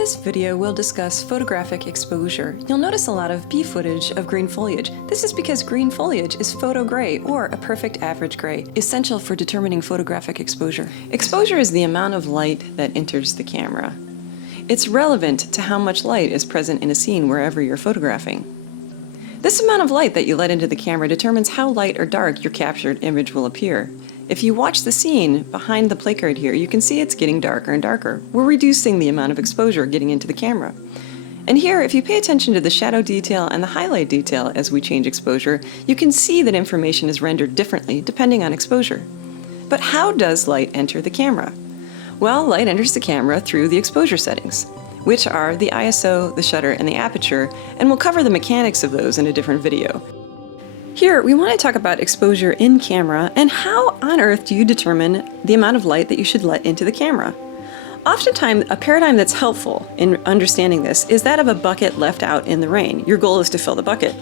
this video, we'll discuss photographic exposure. You'll notice a lot of B footage of green foliage. This is because green foliage is photo gray, or a perfect average gray, essential for determining photographic exposure. Exposure is the amount of light that enters the camera. It's relevant to how much light is present in a scene wherever you're photographing. This amount of light that you let into the camera determines how light or dark your captured image will appear. If you watch the scene behind the placard here, you can see it's getting darker and darker. We're reducing the amount of exposure getting into the camera. And here, if you pay attention to the shadow detail and the highlight detail as we change exposure, you can see that information is rendered differently depending on exposure. But how does light enter the camera? Well, light enters the camera through the exposure settings, which are the ISO, the shutter, and the aperture, and we'll cover the mechanics of those in a different video. Here, we want to talk about exposure in camera and how on earth do you determine the amount of light that you should let into the camera. Oftentimes, a paradigm that's helpful in understanding this is that of a bucket left out in the rain. Your goal is to fill the bucket.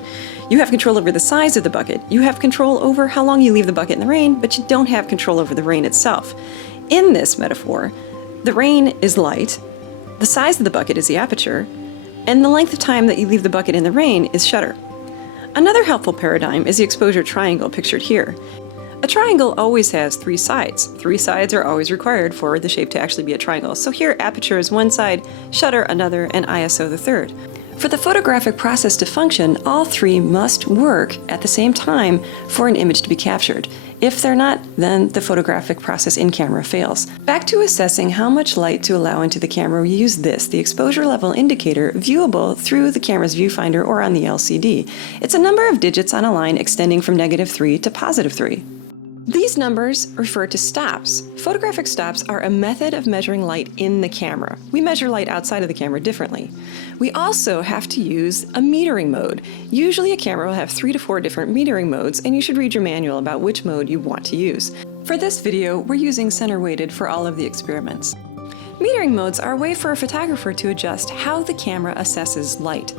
You have control over the size of the bucket. You have control over how long you leave the bucket in the rain, but you don't have control over the rain itself. In this metaphor, the rain is light, the size of the bucket is the aperture, and the length of time that you leave the bucket in the rain is shutter. Another helpful paradigm is the exposure triangle pictured here. A triangle always has three sides. Three sides are always required for the shape to actually be a triangle. So here, aperture is one side, shutter another, and ISO the third. For the photographic process to function, all three must work at the same time for an image to be captured. If they're not, then the photographic process in camera fails. Back to assessing how much light to allow into the camera, we use this, the exposure level indicator, viewable through the camera's viewfinder or on the LCD. It's a number of digits on a line extending from -3 to +3. These numbers refer to stops. Photographic stops are a method of measuring light in the camera. We measure light outside of the camera differently. We also have to use a metering mode. Usually a camera will have 3 to 4 different metering modes, and you should read your manual about which mode you want to use. For this video, we're using center weighted for all of the experiments. Metering modes are a way for a photographer to adjust how the camera assesses light.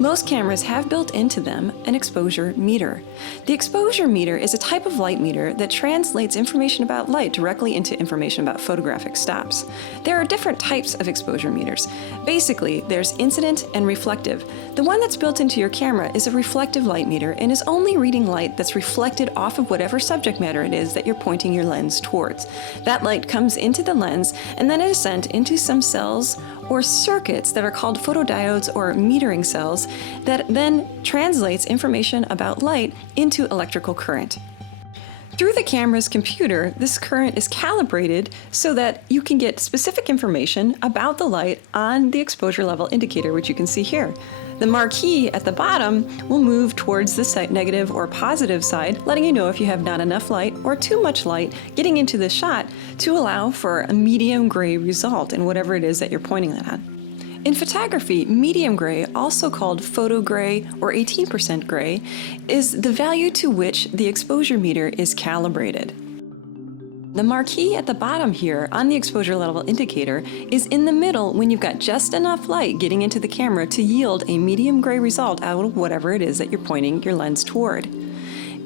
Most cameras have built into them an exposure meter. The exposure meter is a type of light meter that translates information about light directly into information about photographic stops. There are different types of exposure meters. Basically, there's incident and reflective. The one that's built into your camera is a reflective light meter and is only reading light that's reflected off of whatever subject matter it is that you're pointing your lens towards. That light comes into the lens and then it is sent into some cells or circuits that are called photodiodes or metering cells that then translates information about light into electrical current. Through the camera's computer, this current is calibrated so that you can get specific information about the light on the exposure level indicator, which you can see here. The marquee at the bottom will move towards the negative or positive side, letting you know if you have not enough light or too much light getting into the shot to allow for a medium gray result in whatever it is that you're pointing that on. In photography, medium gray, also called photo gray or 18% gray, is the value to which the exposure meter is calibrated. The marquee at the bottom here on the exposure level indicator is in the middle when you've got just enough light getting into the camera to yield a medium gray result out of whatever it is that you're pointing your lens toward.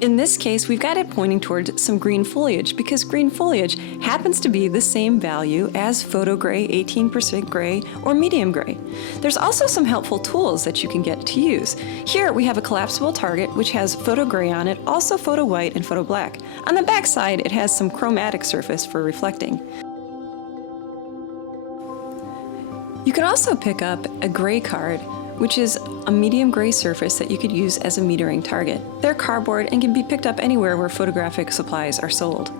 In this case, we've got it pointing towards some green foliage because green foliage happens to be the same value as photo gray, 18% gray, or medium gray. There's also some helpful tools that you can get to use. Here we have a collapsible target which has photo gray on it, also photo white and photo black. On the back side, it has some chromatic surface for reflecting. You can also pick up a gray card, which is a medium gray surface that you could use as a metering target. They're cardboard and can be picked up anywhere where photographic supplies are sold.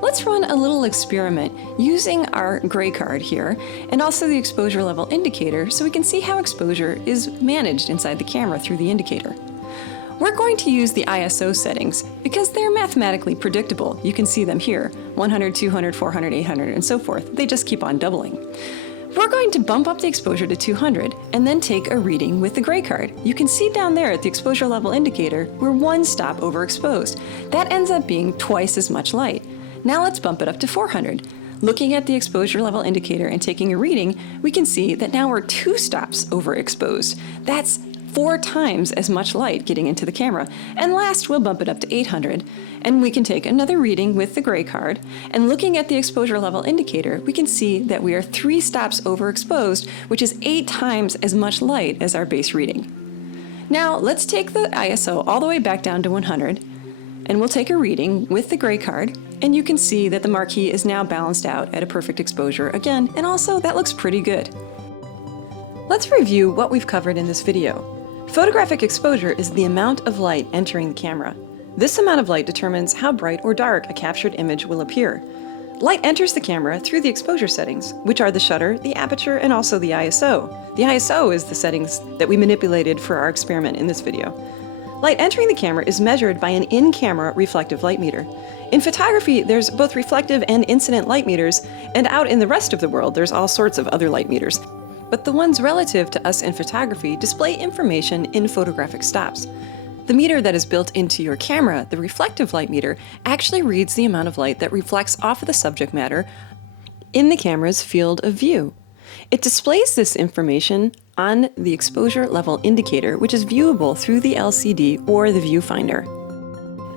Let's run a little experiment using our gray card here and also the exposure level indicator so we can see how exposure is managed inside the camera through the indicator. We're going to use the ISO settings because they're mathematically predictable. You can see them here, 100, 200, 400, 800, and so forth. They just keep on doubling. We're going to bump up the exposure to 200 and then take a reading with the gray card. You can see down there at the exposure level indicator, we're one stop overexposed. That ends up being twice as much light. Now let's bump it up to 400. Looking at the exposure level indicator and taking a reading, we can see that now we're 2 stops overexposed. That's 4 times as much light getting into the camera. And last, we'll bump it up to 800, and we can take another reading with the gray card, and looking at the exposure level indicator, we can see that we are 3 stops overexposed, which is 8 times as much light as our base reading. Now, let's take the ISO all the way back down to 100, and we'll take a reading with the gray card, and you can see that the marquee is now balanced out at a perfect exposure again, and also that looks pretty good. Let's review what we've covered in this video. Photographic exposure is the amount of light entering the camera. This amount of light determines how bright or dark a captured image will appear. Light enters the camera through the exposure settings, which are the shutter, the aperture, and also the ISO. The ISO is the settings that we manipulated for our experiment in this video. Light entering the camera is measured by an in-camera reflective light meter. In photography, there's both reflective and incident light meters, and out in the rest of the world, there's all sorts of other light meters. But the ones relative to us in photography display information in photographic stops. The meter that is built into your camera, the reflective light meter, actually reads the amount of light that reflects off of the subject matter in the camera's field of view. It displays this information on the exposure level indicator, which is viewable through the LCD or the viewfinder.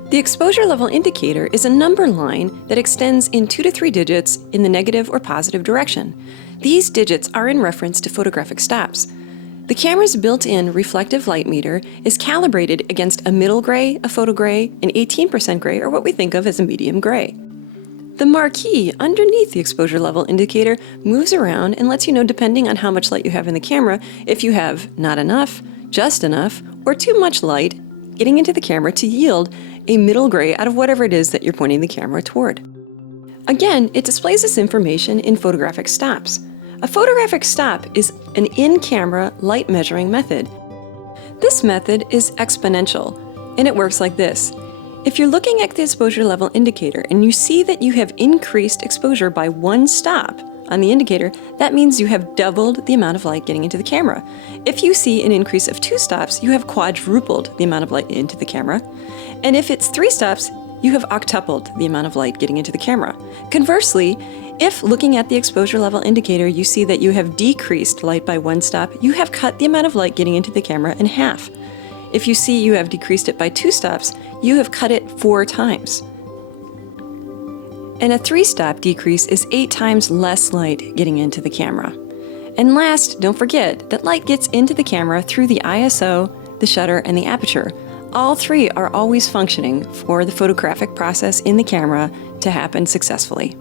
The exposure level indicator is a number line that extends in 2 to 3 digits in the negative or positive direction. These digits are in reference to photographic stops. The camera's built-in reflective light meter is calibrated against a middle gray, a photo gray, an 18% gray, or what we think of as a medium gray. The marquee underneath the exposure level indicator moves around and lets you know, depending on how much light you have in the camera, if you have not enough, just enough, or too much light getting into the camera to yield a middle gray out of whatever it is that you're pointing the camera toward. Again, it displays this information in photographic stops. A photographic stop is an in-camera light measuring method. This method is exponential, and it works like this. If you're looking at the exposure level indicator and you see that you have increased exposure by 1 stop on the indicator, that means you have doubled the amount of light getting into the camera. If you see an increase of 2 stops, you have quadrupled the amount of light into the camera. And if it's 3 stops, you have octupled the amount of light getting into the camera. Conversely, if looking at the exposure level indicator you see that you have decreased light by 1 stop, you have cut the amount of light getting into the camera in half. If you see you have decreased it by 2 stops, you have cut it 4 times. And a 3-stop decrease is 8 times less light getting into the camera. And last, don't forget that light gets into the camera through the ISO, the shutter, and the aperture. All 3 are always functioning for the photographic process in the camera to happen successfully.